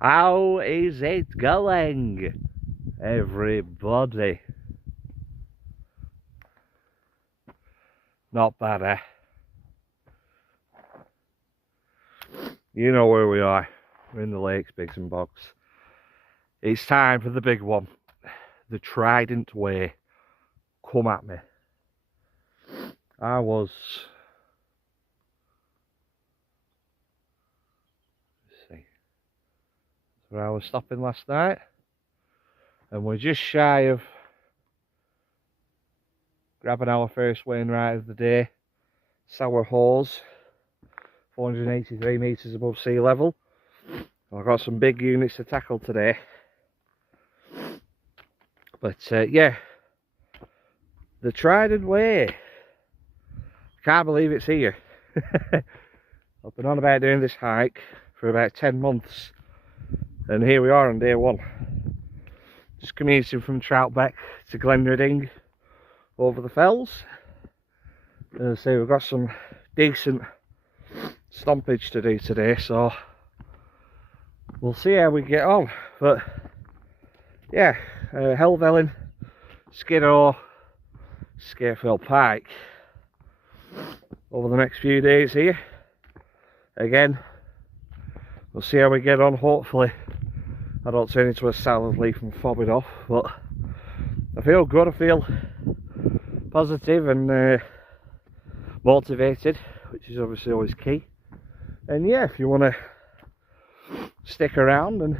How is it going, everybody? Not bad, eh? You know where we are. We're in the lakes, Bigs and Bogs. It's time for the big one. The Trident Way. Come at me. Let's see. So I was stopping last night. And we're just shy of grabbing our first Wainwright of the day. Sour Hose. 483 metres above sea level. I've got some big units to tackle today. But yeah, the Trident Way. Can't believe it's here. I've been on about doing this hike for about 10 months. And here we are on day one. Just commuting from Troutbeck to Glenridding over the fells. As I say, we've got some decent stompage to do today, so we'll see how we get on. But yeah, Helvellyn, Skiddaw, Scafell Pike over the next few days here. Again, we'll see how we get on. Hopefully I don't turn into a salad leaf and fob it off, but I feel good, I feel positive and motivated, which is obviously always key. And yeah, if you want to stick around and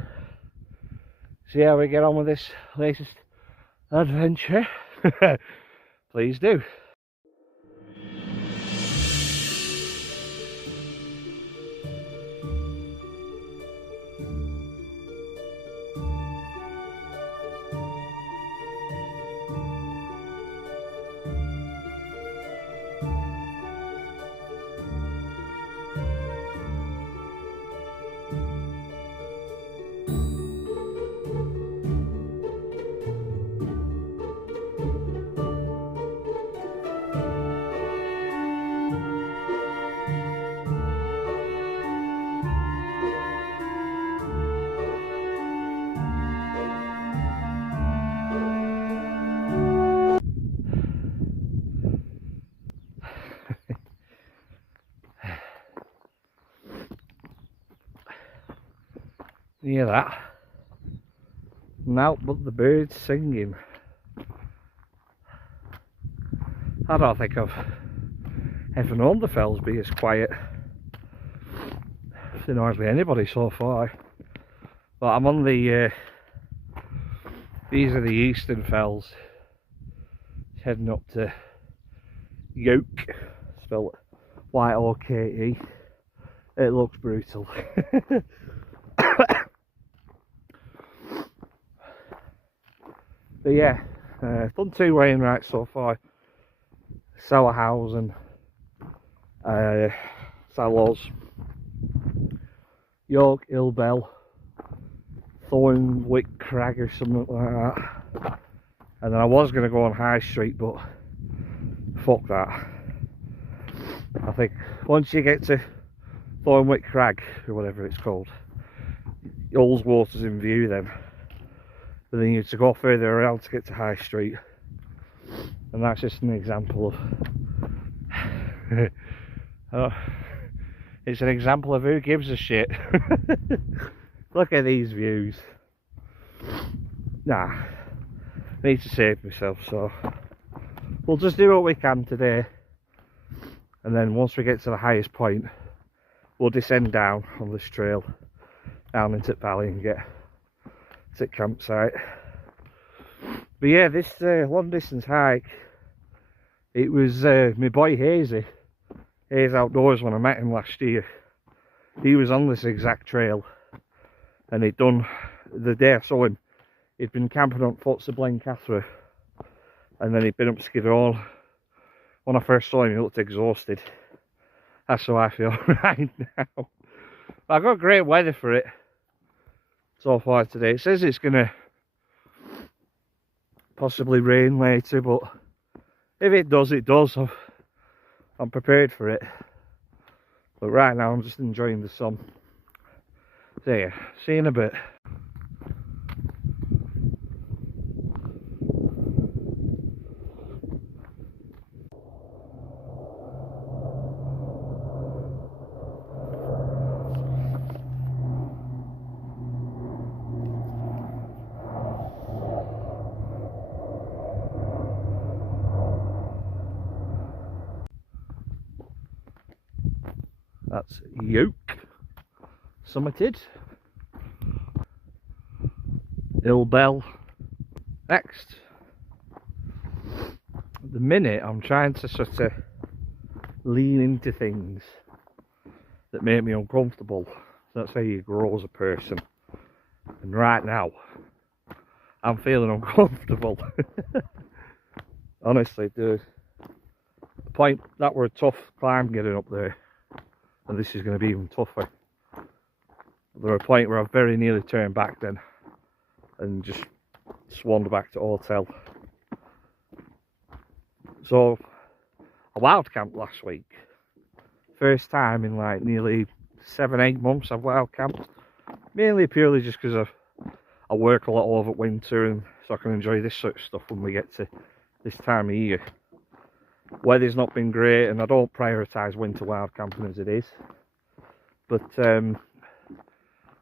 see how we get on with this latest adventure, please do. You hear that? Now but the birds singing. I don't think I've ever known the fells be as quiet. I've seen hardly anybody so far. But I'm on the these are the eastern fells, heading up to Yoke, spelled Y-O-K-E. It looks brutal. But yeah, done 2 Wainwrights so far. Sauerhausen, Sallows, York, Ilbel, Thornwick Crag or something like that. And then I was going to go on High Street, but fuck that. I think once you get to Thornwick Crag, or whatever it's called, Ullswater's in view then. But then you have to go further around to get to High Street. And that's just an example of it's an example of who gives a shit. Look at these views. Nah, I need to save myself, so we'll just do what we can today, and then once we get to the highest point, we'll descend down on this trail down into the valley and get to the campsite. But yeah, this long distance hike, it was my boy Hayes Outdoors, when I met him last year. He was on this exact trail, and he'd done, the day I saw him, he'd been camping on Foots of Blencathra, and then he'd been up Skiddaw. When I first saw him, he looked exhausted. That's how I feel right now. But I got great weather for it so far today. It says it's gonna possibly rain later, but if it does, it does. I'm prepared for it. But right now I'm just enjoying the sun. So yeah, see you in a bit. That's Yoke summited. Hill Bell. Next. At the minute I'm trying to sort of lean into things that make me uncomfortable. That's how you grow as a person. And right now I'm feeling uncomfortable. Honestly, the point that were a tough climb getting up there, and this is going to be even tougher. There was a point where I very nearly turned back then and just swaned back to hotel. So I wild camped last week. First time in like nearly 7-8 months I've wild camped. Mainly purely just because I work a lot over winter, and so I can enjoy this sort of stuff when we get to this time of year. Weather's not been great, and I don't prioritise winter wild camping as it is. But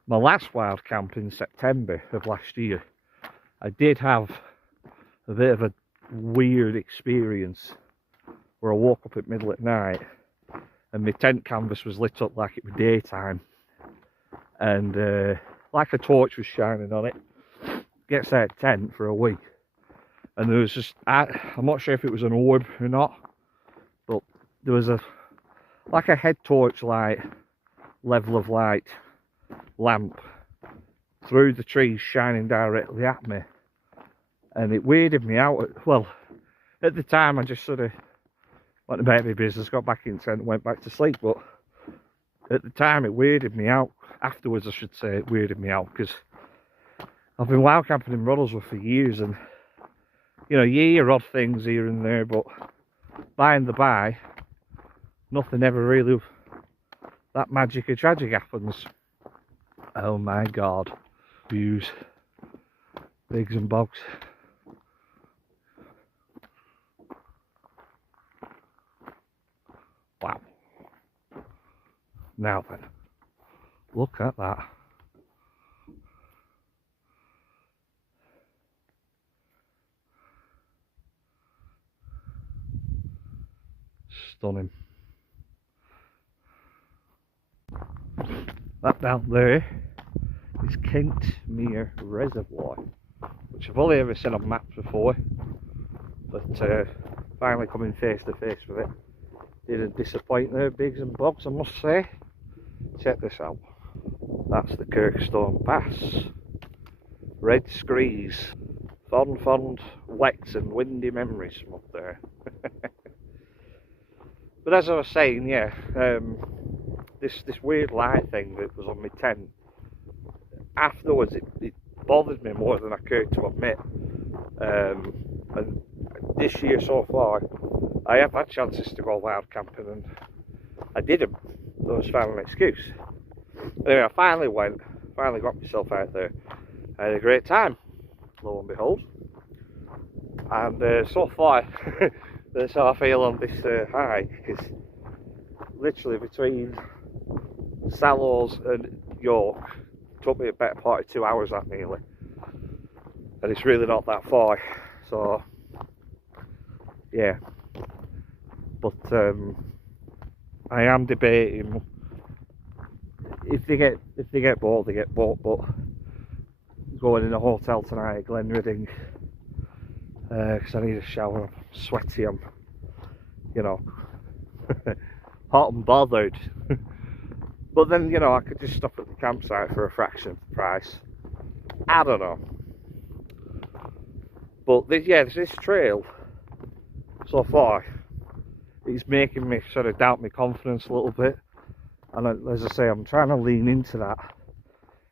my last wild camp in September of last year, I did have a bit of a weird experience where I woke up at middle of the night and my tent canvas was lit up like it was daytime, and like a torch was shining on it. Gets that tent for a week, and there was just, I'm not sure if it was an orb or not, but there was like a head torch light, level of light lamp through the trees shining directly at me, and it weirded me out. Well, at the time I just sort of went about my business, got back in tent and went back to sleep, but at the time it weirded me out. Afterwards I should say, it weirded me out, because I've been wild camping in Ruddlesworth for years, and you know, you hear odd things here and there, but by and by nothing ever really that magic or tragic happens. Oh my god. Views, bigs and bogs. Wow. Now then, look at that. Stunning. That down there is Kentmere Reservoir, which I've only ever seen on maps before, but finally coming face to face with it didn't disappoint there, bigs and bobs, I must say. Check this out. That's the Kirkstone Pass. Red screes. Fond, wet and windy memories from up there. But as I was saying, yeah, this weird light thing that was on my tent, afterwards it bothered me more than I cared to admit. And this year so far, I have had chances to go wild camping and I didn't. I was found an excuse. Anyway, I finally went, finally got myself out there. I had a great time, lo and behold. And so far, that's how I feel on this hike, is literally between Sallows and York. It took me a better part of 2 hours, that nearly. And it's really not that far, so yeah. But I am debating if they get bored, they get bored. But going in a hotel tonight at Glenridding, because I need a shower. I'm sweaty. I'm, you know, hot and bothered. But then, you know, I could just stop at the campsite for a fraction of the price. I don't know. But this trail so far is making me sort of doubt my confidence a little bit. And as I say, I'm trying to lean into that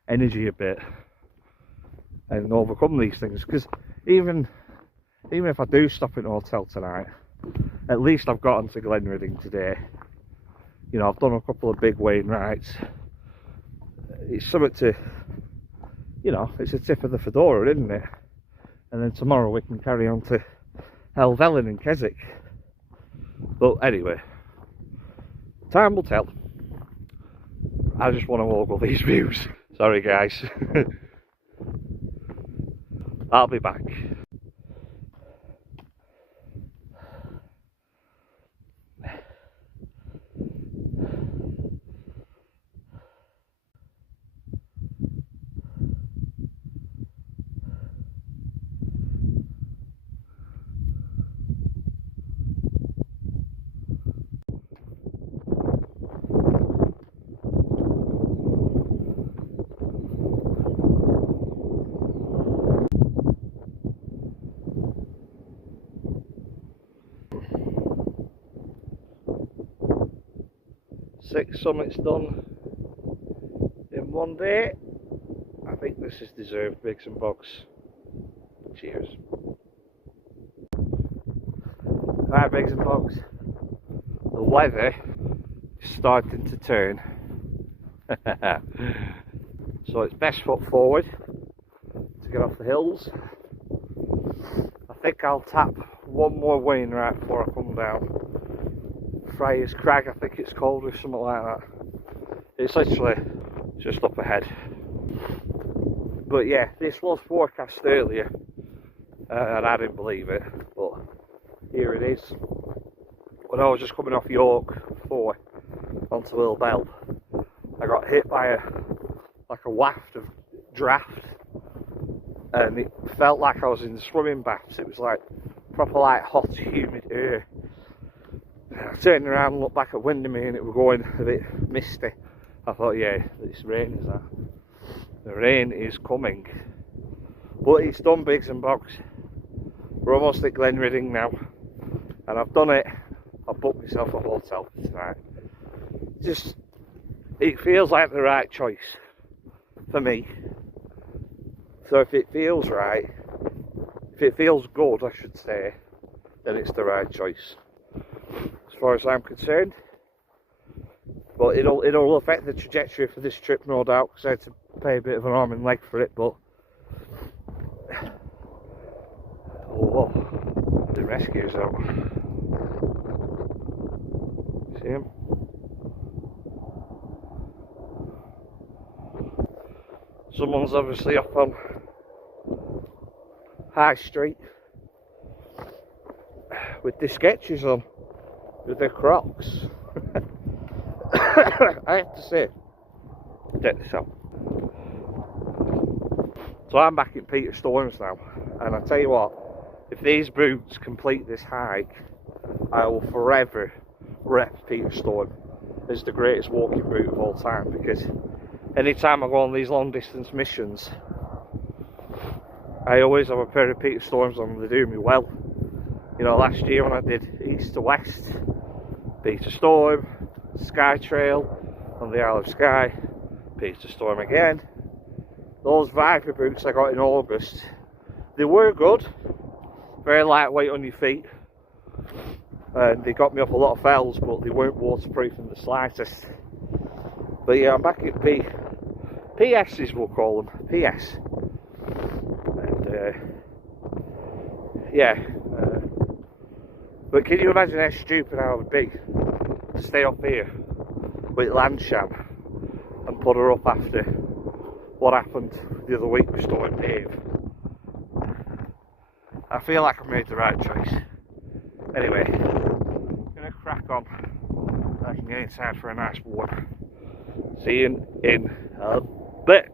energy a bit and overcome these things. Because even if I do stop in a hotel tonight, at least I've gotten to Glenridding today. You know, I've done a couple of big Wainwrights. it's something to, you know, it's a tip of the fedora, isn't it? And then tomorrow we can carry on to Helvellyn and Keswick. But anyway, time will tell. I just want to ogle these views. Sorry guys. I'll be back. Six summits done in one day. I think this is deserved, Biggs and Bogs. Cheers. Right, Biggs and Bogs. The weather is starting to turn. So it's best foot forward to get off the hills. I think I'll tap one more Wainwright before I come down. Friar's Crag, I think it's called, or something like that. It's literally just up ahead. But yeah, this was forecast earlier, and I didn't believe it, but here it is. When I was just coming off York 4 onto Will Bell, I got hit by a waft of draft, and it felt like I was in the swimming baths. It was like proper like hot, humid air. I turned around and looked back at Windermere and it was going a bit misty. I thought, yeah, this rain is that. The rain is coming. But it's done, Biggs and Bogs. We're almost at Glenridding now. And I've done it. I've booked myself a hotel for tonight. Just, it feels like the right choice for me. So if it feels right, if it feels good, I should say, then it's the right choice. As far as I'm concerned, but it'll affect the trajectory for this trip, no doubt, because I had to pay a bit of an arm and leg for it. But oh, the rescue's out. See him? Someone's obviously up on High Street with the sketches on. With their Crocs. I have to say, check this out. So I'm back in Peter Storms now, and I tell you what, if these boots complete this hike, I will forever rep Peter Storm as the greatest walking boot of all time, because anytime I go on these long distance missions, I always have a pair of Peter Storms on. They do me well. You know, last year when I did east to west, Peter Storm, Sky Trail on the Isle of Skye, Peter Storm again. Those Viper boots I got in August, they were good, very lightweight on your feet, and they got me up a lot of fells, but they weren't waterproof in the slightest. But yeah, I'm back at PSs, we'll call them, PS. And yeah. But can you imagine how stupid I would be to stay up here with Landsham and put her up after what happened the other week with Storm Dave? I feel like I've made the right choice. Anyway, I'm gonna crack on. I can get inside for a nice walk. See you in a bit.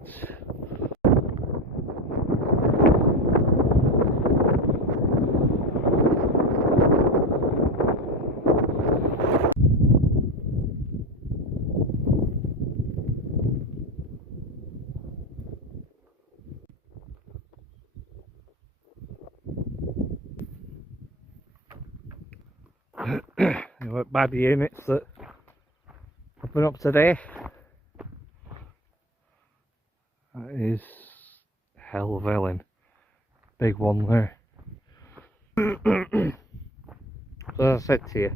By the units that I've been up today. That is Helvellyn. Big one there. So as I said to you,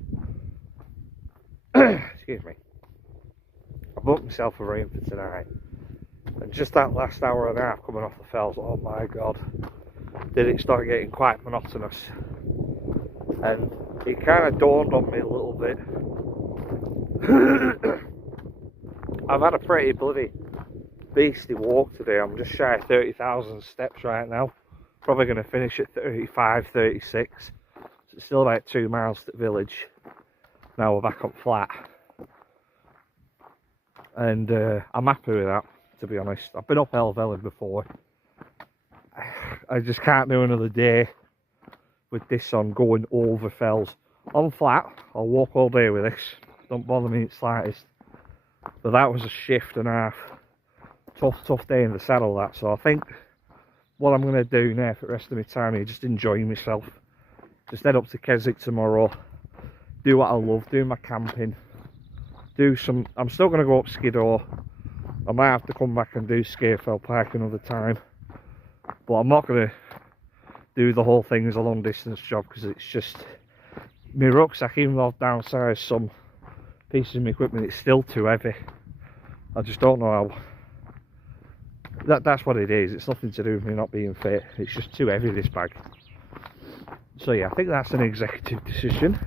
excuse me, I booked myself a room for tonight, And just that last hour and a half coming off the fells, oh my god, did it start getting quite monotonous. And it kind of dawned on me a little bit. I've had a pretty bloody beastly walk today. I'm just shy of 30,000 steps right now. Probably going to finish at 35, 36. So it's still about 2 miles to the village. Now we're back up flat. And I'm happy with that, to be honest. I've been up Helvellyn before. I just can't do another day with this on going over fells. On flat, I'll walk all day with this. Don't bother me in the slightest. But that was a shift and a half. Tough day in the saddle, that. So I think what I'm going to do now for the rest of my time is just enjoy myself. Just head up to Keswick tomorrow. Do what I love. Do my camping. I'm still going to go up Skiddaw. I might have to come back and do Scafell Park another time. But I'm not going to do the whole thing as a long distance job, because it's just... My rucksack, even though I've downsized some pieces of my equipment, it's still too heavy. I just don't know how... That's what it is. It's nothing to do with me not being fit. It's just too heavy, this bag. So yeah, I think that's an executive decision.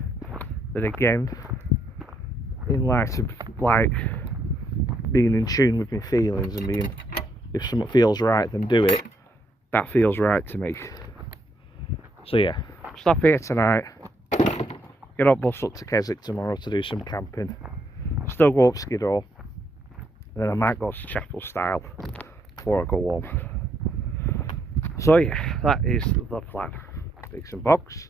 But again, in light of like being in tune with my feelings and being, if something feels right, then do it. That feels right to me. So yeah, stop here tonight. Get up, bus up to Keswick tomorrow to do some camping. Still go up Skiddaw. And then I might go to Chapel Style before I go home. So yeah, that is the plan. Biggs and Boggs.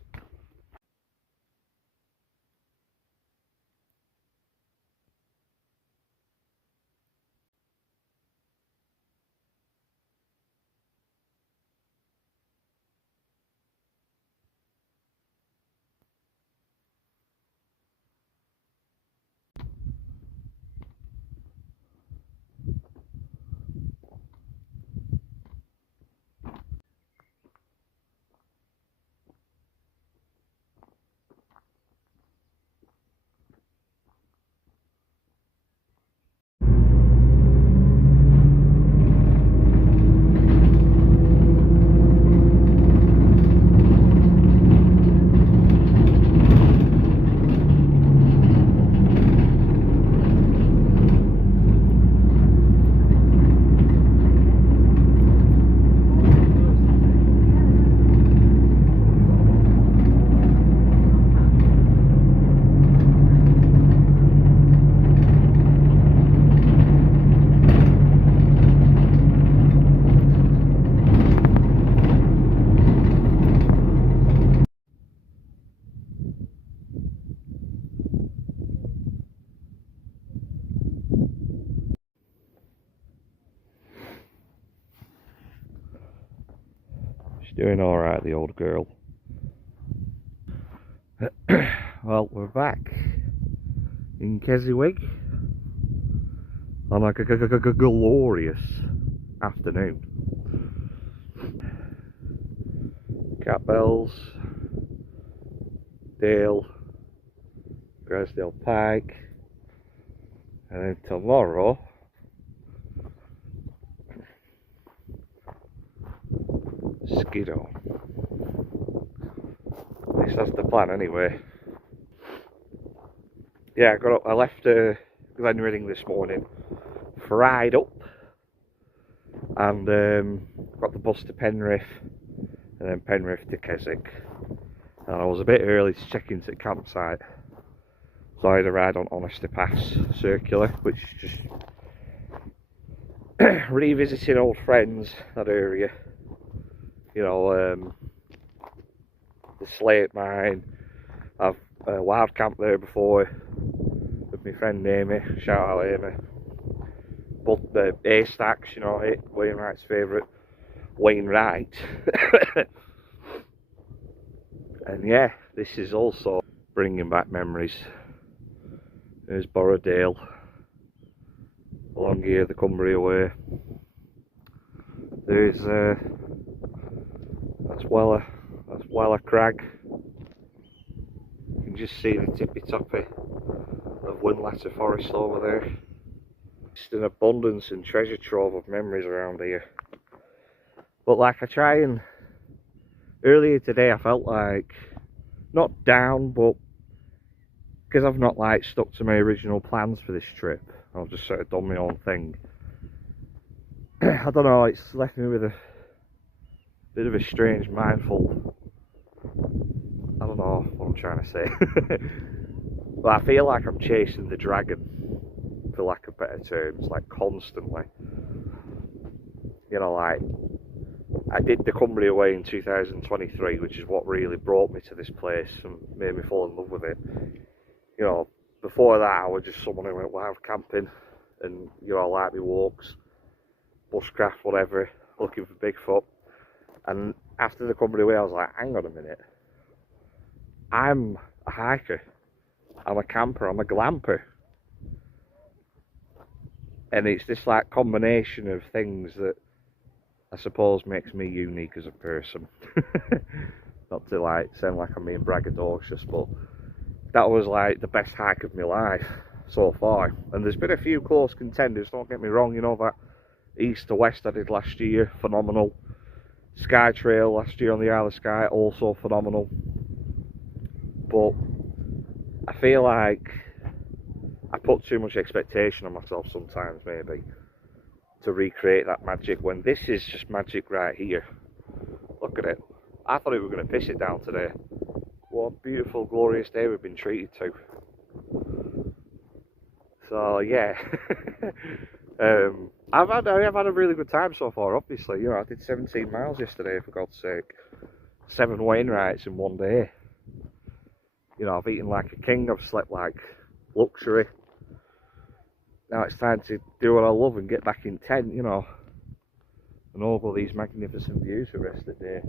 She's doing alright, the old girl. Well, we're back in Keswick on like a glorious afternoon. Cat Bells, Dale, Gresdale Pike, and then tomorrow Skiddaw. At least that's the plan anyway. Yeah, I left Glenridding this morning, fried up, and got the bus to Penrith, and then Penrith to Keswick. And I was a bit early to check into the campsite, so I had a ride on Honesty Pass Circular, which is just revisiting old friends, that area. You know, the Slate Mine. I've wild camped there before with my friend Amy. Shout out Amy. But the A-Stacks, you know, Wainwright's favourite Wainwright. And yeah, this is also bringing back memories. There's Borrowdale, along here the Cumbria way. There's that's Weller Crag. You can just see the tippy toppy of Whinlatter Forest over there. Just an abundance and treasure trove of memories around here. But like I try and... Earlier today I felt like, not down, but because I've not like stuck to my original plans for this trip, I've just sort of done my own thing. I don't know, it's left me with a bit of a strange mindful, I don't know what I'm trying to say. But I feel like I'm chasing the dragon, for lack of better terms, like constantly. You know, like, I did the Cumbria Way in 2023, which is what really brought me to this place and made me fall in love with it. You know, before that I was just someone who went wild camping and, you know, like my walks, bushcraft, whatever, looking for Bigfoot. And after the Cumbria Way I was like, hang on a minute, I'm a hiker, I'm a camper, I'm a glamper. And it's this like combination of things that I suppose makes me unique as a person. Not to like sound like I'm being braggadocious, but that was like the best hike of my life so far. And there's been a few close contenders, don't get me wrong, you know, that east to west I did last year, phenomenal. Sky Trail last year on the Isle of Skye, also phenomenal. But I feel like I put too much expectation on myself sometimes, maybe, to recreate that magic, when this is just magic right here. Look at it. I thought we were going to piss it down today. What a beautiful, glorious day we've been treated to. So yeah, I've had a really good time so far. Obviously, you know, I did 17 miles yesterday, for God's sake. 7 Wainwrights in one day. You know, I've eaten like a king. I've slept like luxury. Now it's time to do what I love and get back in tent, you know, and ogle these magnificent views for the rest of the day.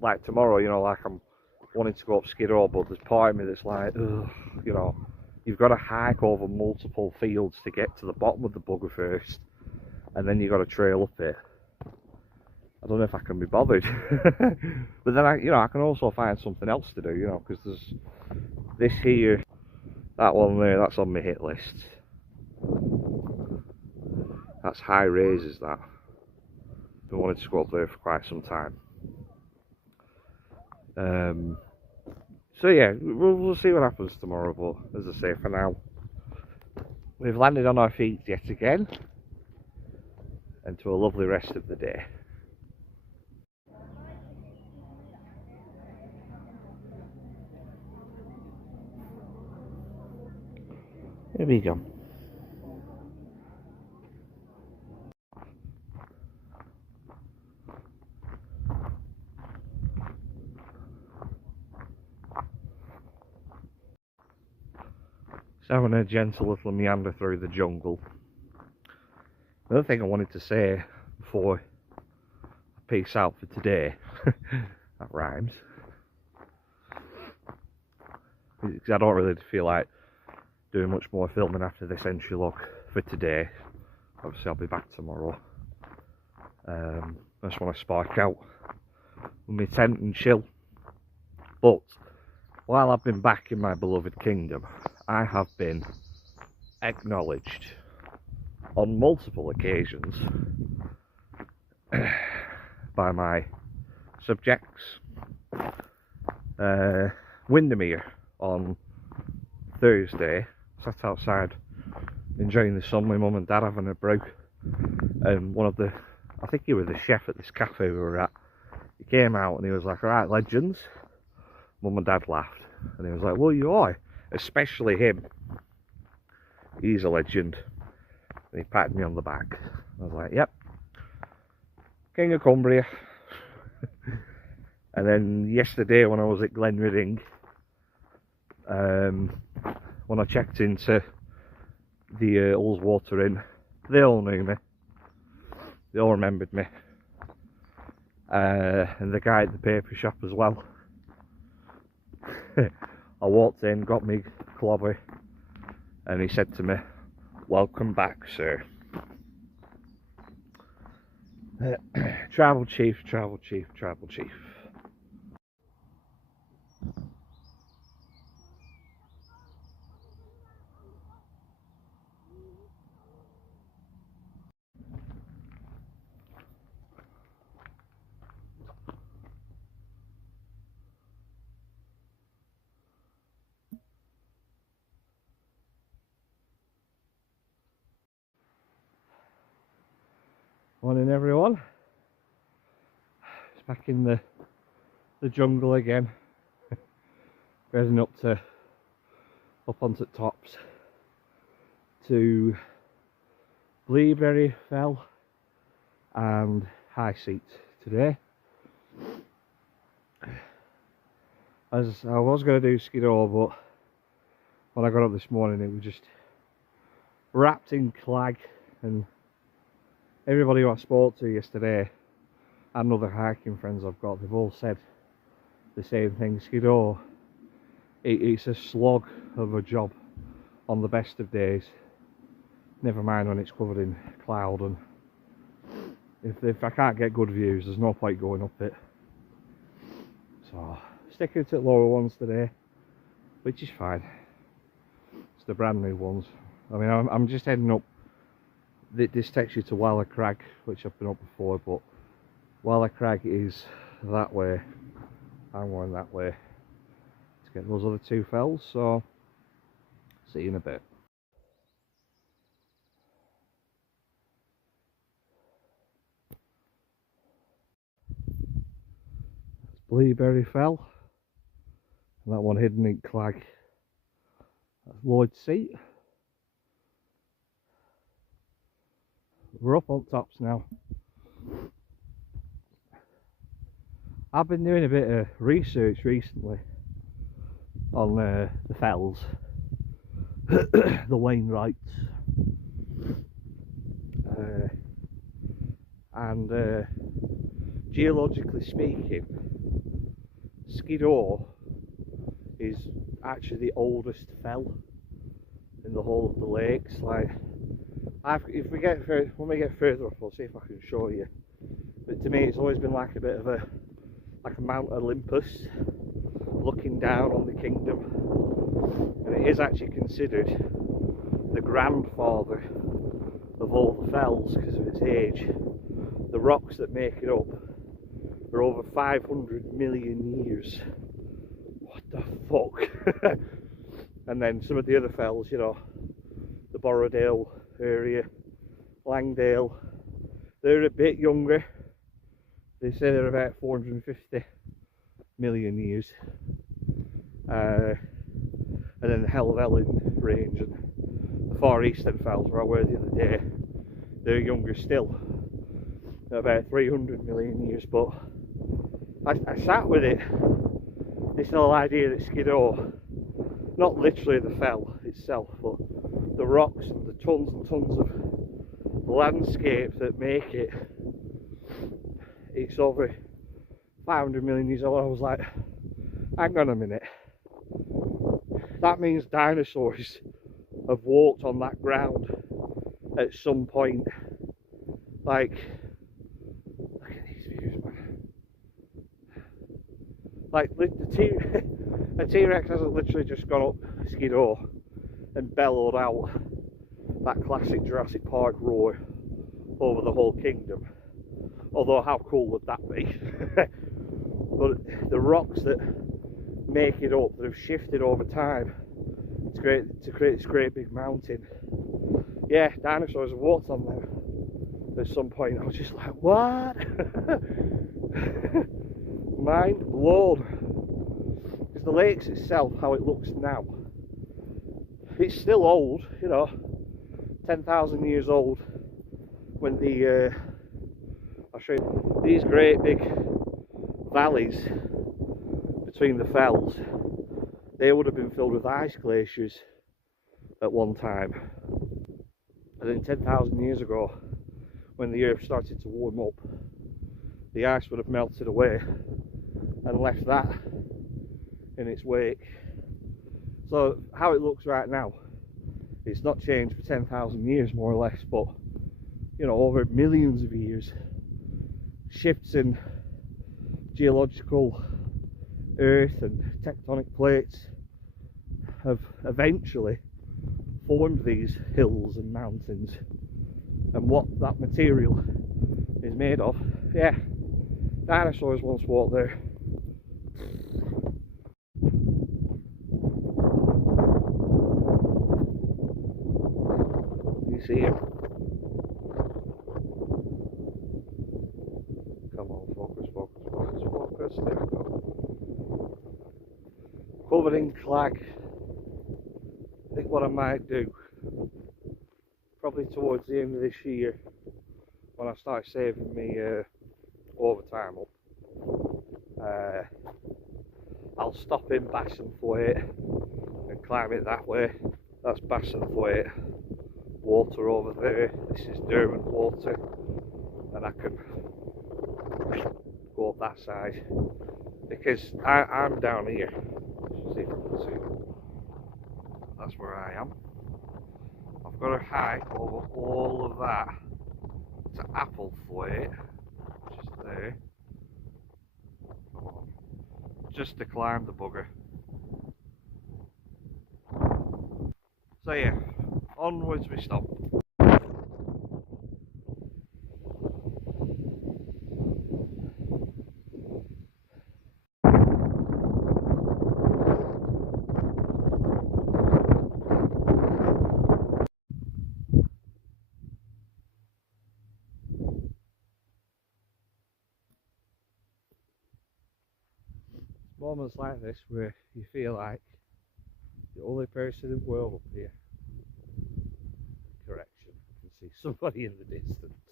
Like tomorrow, you know, like I'm wanting to go up Skid Row, but there's part of me that's like, ugh, you know, you've got to hike over multiple fields to get to the bottom of the bugger first, and then you've got to trail up it. I don't know if I can be bothered. But then I can also find something else to do, you know, because there's this here, that one there, that's on my hit list. That's High Raises, that. Been wanting to go up there for quite some time. So yeah, we'll see what happens tomorrow, but as I say, for now, we've landed on our feet yet again, and to a lovely rest of the day. Here we go. Just having a gentle little meander through the jungle. Another thing I wanted to say before I peace out for today, that rhymes, because I don't really feel like doing much more filming after this entry log for today. Obviously I'll be back tomorrow. I just want to spark out with my tent and chill. But while I've been back in my beloved kingdom, I have been acknowledged on multiple occasions by my subjects. Windermere on Thursday, sat outside enjoying the sun, my mum and dad having a brew, and one of the, I think he was the chef at this cafe we were at, he came out and he was like, alright legends. Mum and dad laughed and he was like, well you are, especially him, he's a legend. And he patted me on the back. I was like, yep, King of Cumbria. And then yesterday when I was at Glenridding, when I checked into the Ullswater Inn, they all knew me, they all remembered me, and the guy at the paper shop as well. I walked in, got me clobber, and he said to me, welcome back sir. Travel chief, travel chief, travel chief. Morning everyone. It's back in the jungle again. Heading up onto the tops to Bleaberry Fell and High Seat today. As I was going to do Skiddaw, but when I got up this morning it was just wrapped in clag, and everybody who I spoke to yesterday and other hiking friends I've got, they've all said the same thing. Skiddaw, it's a slog of a job on the best of days, never mind when it's covered in cloud, and if I can't get good views there's no point going up it. So sticking to the lower ones today, which is fine. It's the brand new ones. I mean, I'm just heading up. This takes you to Walla Crag, which I've been up before, but Walla Crag is that way. I'm going that way to get those other two fells, so see you in a bit. That's Bleaberry Fell, and that one hidden in clag. That's Lloyd's Seat. We're up on tops now. I've been doing a bit of research recently on the fells, the Wainwrights, and geologically speaking, Skiddaw is actually the oldest fell in the whole of the lakes. Like, if we get when we get further up, I'll see if I can show you. But to me, it's always been like a bit of a Mount Olympus looking down on the kingdom, and it is actually considered the grandfather of all the fells because of its age. The rocks that make it up are over 500 million years. What the fuck? And then some of the other fells, you know, the Borrowdale area, Langdale, they're a bit younger. They say they're about 450 million years. And then the Helvellyn range and the Far Eastern fells where I were the other day, they're younger still, they're about 300 million years. But I sat with it, this whole idea that Skiddaw, not literally the fell itself, but the rocks and the tons and tons of landscape that make it, it's over 500 million years old. I was like, hang on a minute, that means dinosaurs have walked on that ground at some point. Like, look at these views, man. Like, a T-Rex hasn't literally just gone up Skiddaw and bellowed out that classic Jurassic Park roar over the whole kingdom. Although how cool would that be? But the rocks that make it up, that have shifted over time to create this great big mountain. Yeah, dinosaurs have walked on them at some point. I was just like, what? Mind blown. Because the lakes itself, how it looks now, it's still old, you know, 10,000 years old. When I'll show you these great big valleys between the fells, they would have been filled with ice glaciers at one time. And then 10,000 years ago, when the earth started to warm up, the ice would have melted away and left that in its wake. So how it looks right now, it's not changed for 10,000 years more or less, but you know, over millions of years, shifts in geological earth and tectonic plates have eventually formed these hills and mountains. And what that material is made of, yeah, dinosaurs once walked there. You see it. covered in clag. I think what I might do, probably towards the end of this year, when I start saving me overtime up, I'll stop in Bassenthwaite and climb it that way. That's Bassenthwaite water over there. This is Derwent water, and I can go up that side because I'm down here. See if I can see. That's where I am. I've got to hike over all of that to Applethwaite, which is there. Come on. Just to climb the bugger. So yeah, onwards we stop. Moments like this where you feel like the only person in the world up here. Correction, I can see somebody in the distance.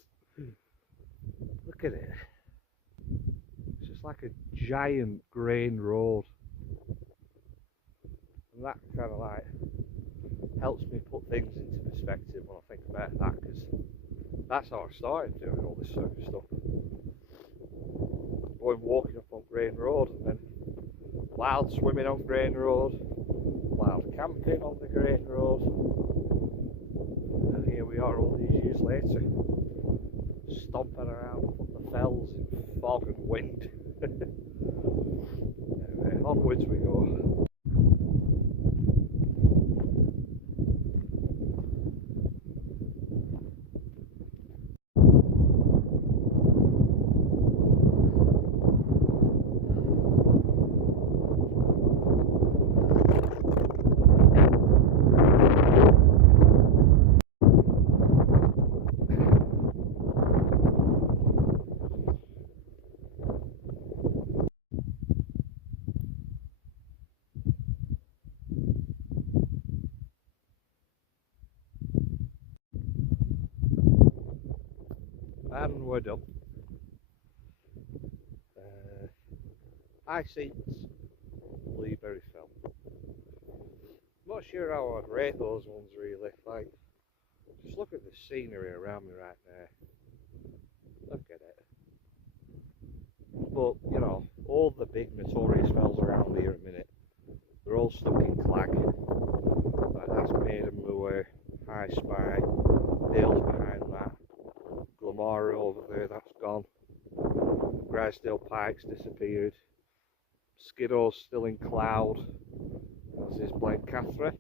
Look at it. It's just like a giant grain road. And that kind of like helps me put things into perspective when I think about that, because that's how I started doing all this sort of stuff. Going walking up on Grain Road, and then wild swimming on Grain Road, wild camping on the Grain Road, and here we are all these years later, stomping around up the fells in fog and wind. Anyway, onwards we go. And we're done. High seats, blueberry film. Not sure how I'd rate those ones really. Like, just look at the scenery around me right there. Look at it. But you know, all the big notorious fells around here at the minute, they're all stuck in clag. Like that's Maiden Moor, High Spy, Dale's behind that. Glamara over there, that's gone. Grisdale Pike's disappeared. Skidow's still in cloud. This is Blencathra.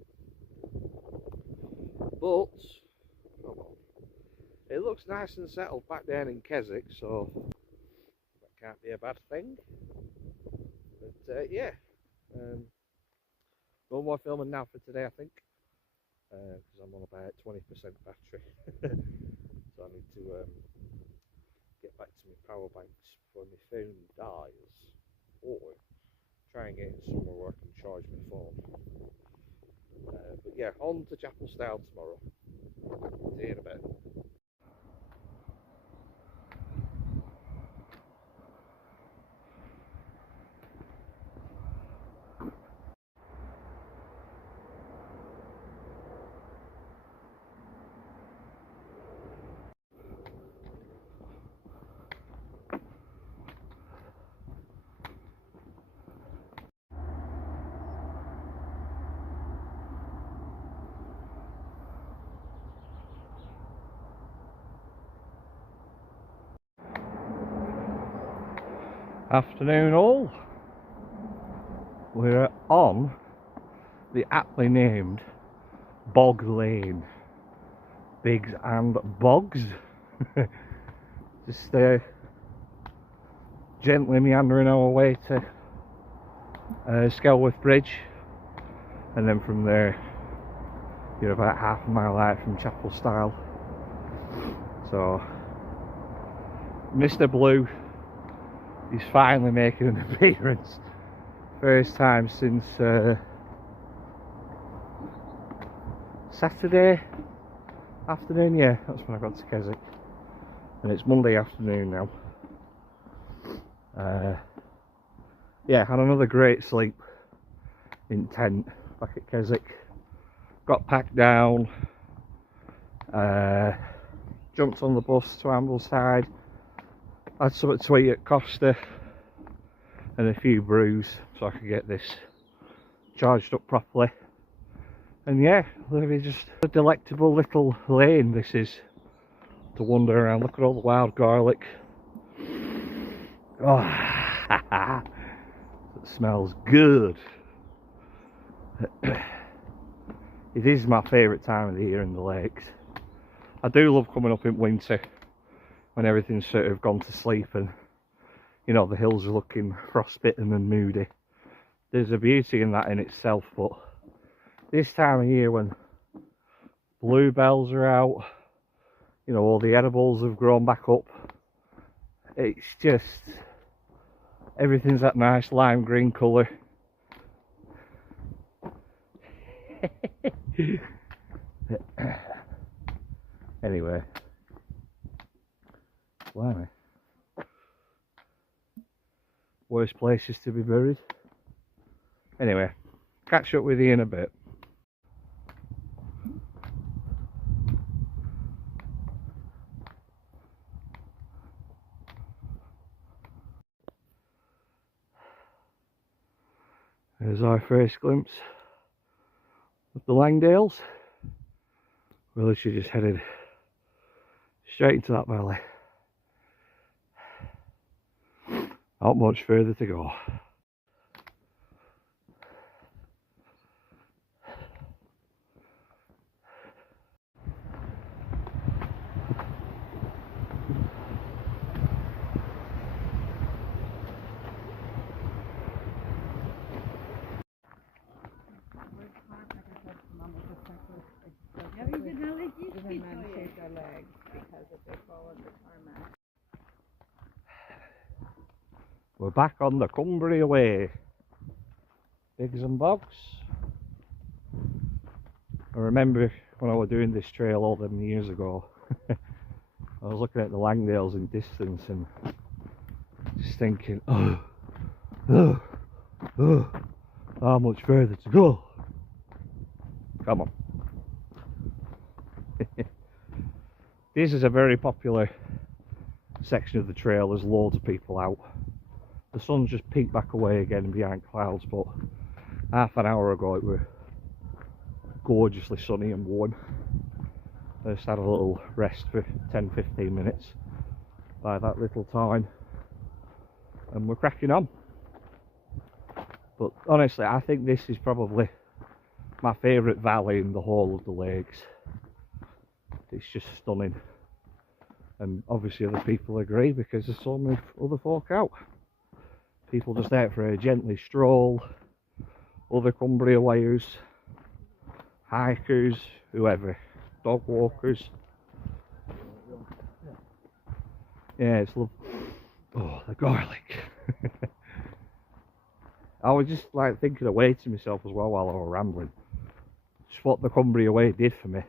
But, come on. It looks nice and settled back down in Keswick, so that can't be a bad thing. But yeah, no more filming now for today, I think, because I'm on about 20% battery. So I need to get back to my power banks before my phone dies, or try and get in somewhere where I can charge my phone. But yeah, on to Chapel Style tomorrow. See you in a bit. Afternoon all. We're on the aptly named Bog Lane. Bigs and bogs. Just gently meandering our way to Skelworth Bridge, and then from there you're about half a mile out from Chapel Style. So Mr. Blue, he's finally making an appearance First time since Saturday afternoon, yeah, that's when I got to Keswick. And it's Monday afternoon now. Yeah, had another great sleep in tent back at Keswick. Got packed down, jumped on the bus to Ambleside, had something to eat at Costa and a few brews so I could get this charged up properly. And yeah, really just a delectable little lane this is to wander around. Look at all the wild garlic. Oh, it smells good. It is my favourite time of the year in the lakes. I do love coming up in winter when everything's sort of gone to sleep and, you know, the hills are looking frostbitten and moody. There's a beauty in that in itself, but this time of year when bluebells are out, you know, all the edibles have grown back up, it's just, everything's that nice lime green colour. Anyway, blimey, worst places to be buried. Anyway, catch up with you in a bit. There's our first glimpse of the Langdales. We literally just headed straight into that valley. Not much further to go. We're back on the Cumbria Way. Bigs and bogs. I remember when I was doing this trail all them years ago, I was looking at the Langdales in distance and just thinking, oh, how much further to go? Come on. This is a very popular section of the trail. There's loads of people out. The sun's just peeked back away again behind clouds, but half an hour ago it was gorgeously sunny and warm. I just had a little rest for 10-15 minutes by that little town and we're cracking on. But honestly, I think this is probably my favourite valley in the whole of the lakes. It's just stunning, and obviously other people agree because there's so many other folk out. People just out for a gently stroll, other Cumbria wayers, hikers, whoever, dog walkers. Yeah, it's lovely. Oh, the garlic. I was just like thinking away to myself as well while I was rambling. Just what the Cumbria Way did for me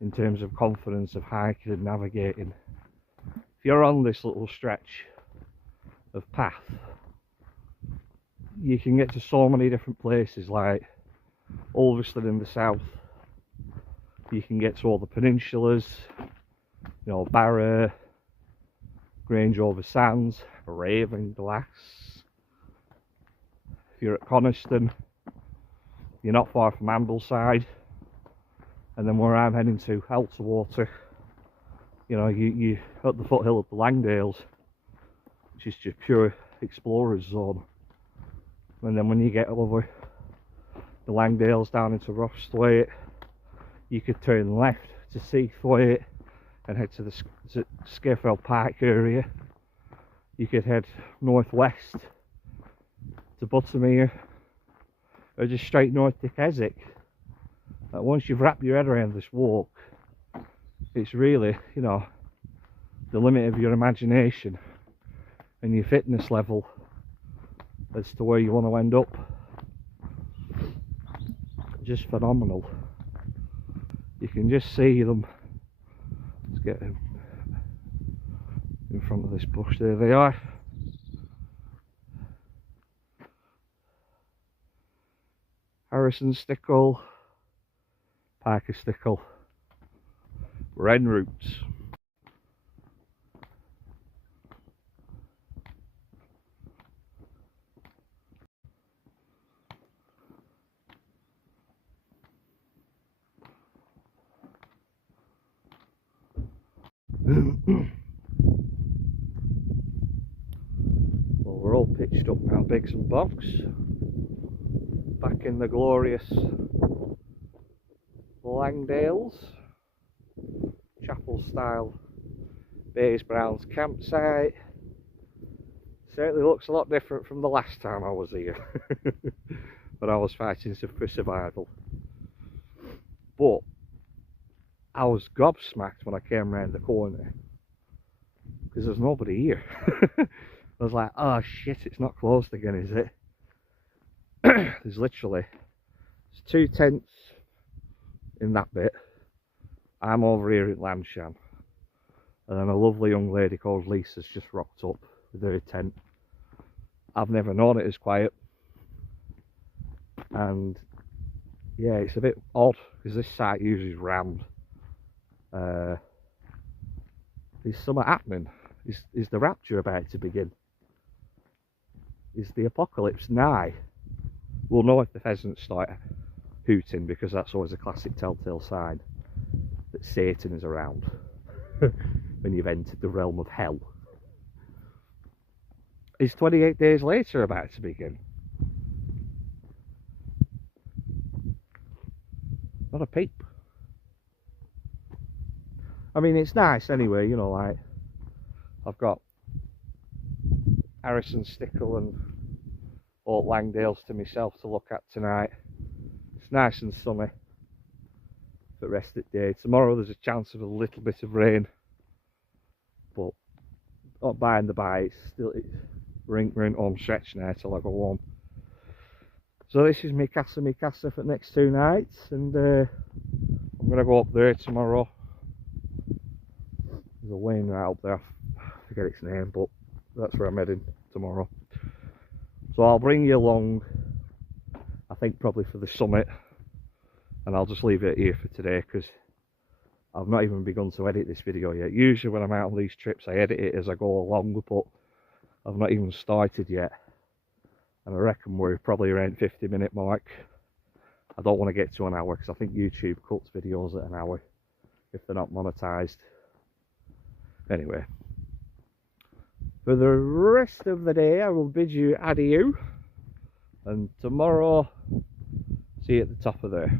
in terms of confidence of hiking and navigating. If you're on this little stretch of path, you can get to so many different places, like Ulverston in the south. You can get to all the peninsulas, you know, Barra, Grange over Sands, Ravenglass. If you're at Coniston, you're not far from Ambleside. And then where I'm heading to, Elterwater, you know, you at the foothill of the Langdales, which is just pure explorer's zone. And then when you get over the Langdales down into Rossthwaite, you could turn left to Seathwaite and head to the Scafell Park area. You could head northwest to Buttermere, or just straight north to Keswick. Once you've wrapped your head around this walk, it's really, you know, the limit of your imagination and your fitness level as to where you want to end up. Just phenomenal. You can just see them. Let's get them in front of this bush. There they are. Harrison stickle, Parker stickle, wren roots. Well, we're all pitched up now, Biggs and Bobs. Back in the glorious Langdales, chapel style Bays Browns campsite. Certainly looks a lot different from the last time I was here. When I was fighting for survival. But I was gobsmacked when I came round the corner because there's nobody here. I was like, oh shit, it's not closed again, is it? There's literally 2 tents in that bit. I'm over here at Lamsham, and then a lovely young lady called Lisa's just rocked up with her tent. I've never known it as quiet, and yeah, it's a bit odd because this site usually is rammed. Is something happening? Is the rapture about to begin? Is the apocalypse nigh? We'll know if the pheasants start hooting, because that's always a classic telltale sign that Satan is around when you've entered the realm of hell. Is 28 days later about to begin? Not a peep. I mean, it's nice anyway, you know, like I've got Harrison Stickle and Old Langdales to myself to look at tonight. It's nice and sunny for the rest of the day. Tomorrow there's a chance of a little bit of rain, but not by and by. It's still we're in home stretch now till I go home. So this is my casa for the next 2 nights, and I'm gonna go up there tomorrow. There's a Wainwright up there, I forget its name, but that's where I'm heading tomorrow. So I'll bring you along, I think probably for the summit, and I'll just leave it here for today because I've not even begun to edit this video yet. Usually when I'm out on these trips I edit it as I go along, but I've not even started yet, and I reckon we're probably around 50-minute mark. I don't want to get to an hour because I think YouTube cuts videos at an hour if they're not monetized. Anyway, for the rest of the day I will bid you adieu, and tomorrow see you at the top of there.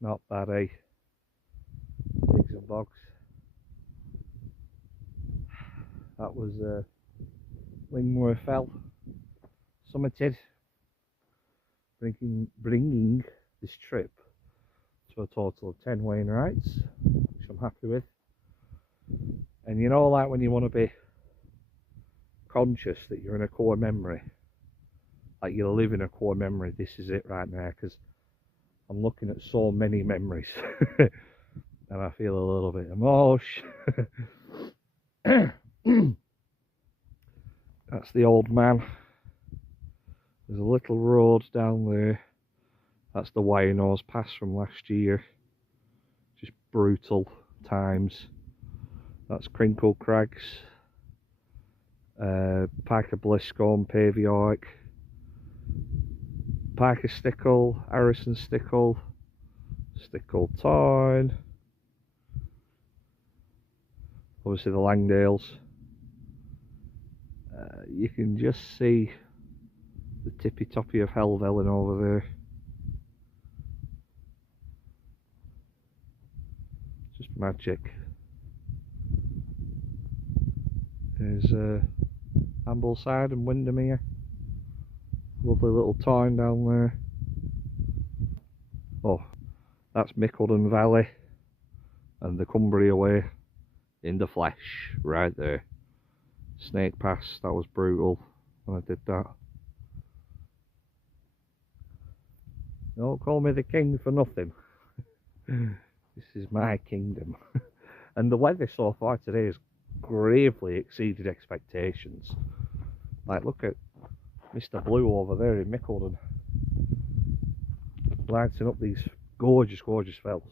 Not bad, eh? Biggs and Bogs. That was Lingmore Fell summited, bringing this trip to a total of 10 Wainwrights, which I'm happy with. And you know, like when you want to be conscious that you're in a core memory, like you live in a core memory, this is it right now, because I'm looking at so many memories and I feel a little bit emotional. That's the old man. There's a little road down there. That's the Wyanose Pass from last year. Just brutal times. That's Crinkle Crags, Piker Bliscombe, Pavioic, Piker Stickle, Harrison Stickle, Stickle Toyne, obviously the Langdales. You can just see the tippy toppy of Helvellyn over there. Just magic. There's Ambleside and Windermere. Lovely little town down there. Oh, that's Mickleden Valley and the Cumbria Way in the flesh, right there. Snake Pass, that was brutal when I did that. Don't call me the king for nothing. This is my kingdom. And the weather so far today has gravely exceeded expectations. Like, look at Mr. Blue over there in Mickleden, lighting up these gorgeous, gorgeous fells.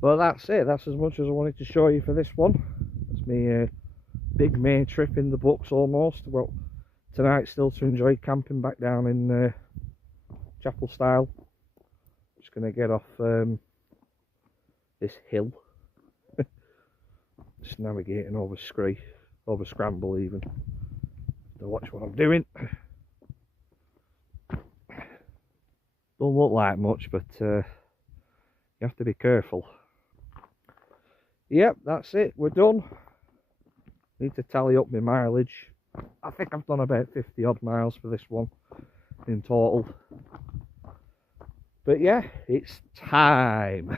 But that's it. That's as much as I wanted to show you for this one. It's my big May trip in the books almost. Well, tonight still to enjoy camping back down in Chapel Style. Just going to get off this hill. Just navigating over Scree, over Scramble even. To watch what I'm doing. Don't look like much, but you have to be careful. Yep, that's it. We're done. Need to tally up my mileage. I think I've done about 50 odd miles for this one in total. But yeah, it's time.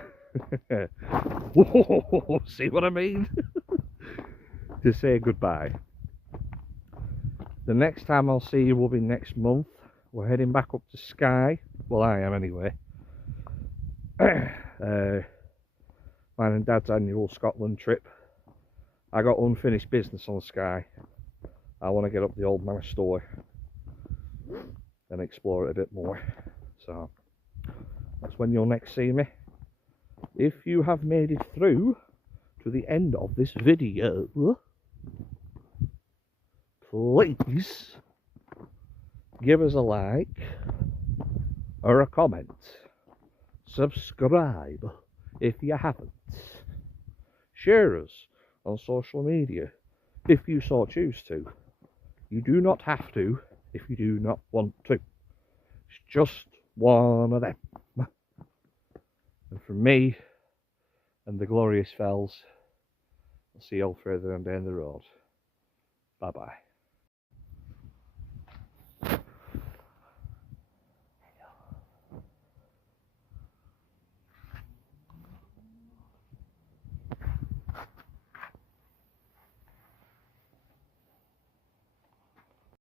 Whoa, see what I mean? To say goodbye. The next time I'll see you will be next month. We're heading back up to Skye. Well, I am anyway. Mine and Dad's annual Scotland trip. I got unfinished business on Skye. I want to get up the old manor store and explore it a bit more. So that's when you'll next see me. If you have made it through to the end of this video, please give us a like or a comment. Subscribe if you haven't. Share us on social media if you so choose to. You do not have to if you do not want to. It's just one of them. And from me and the glorious fells, I'll see you all further on down the road. Bye bye.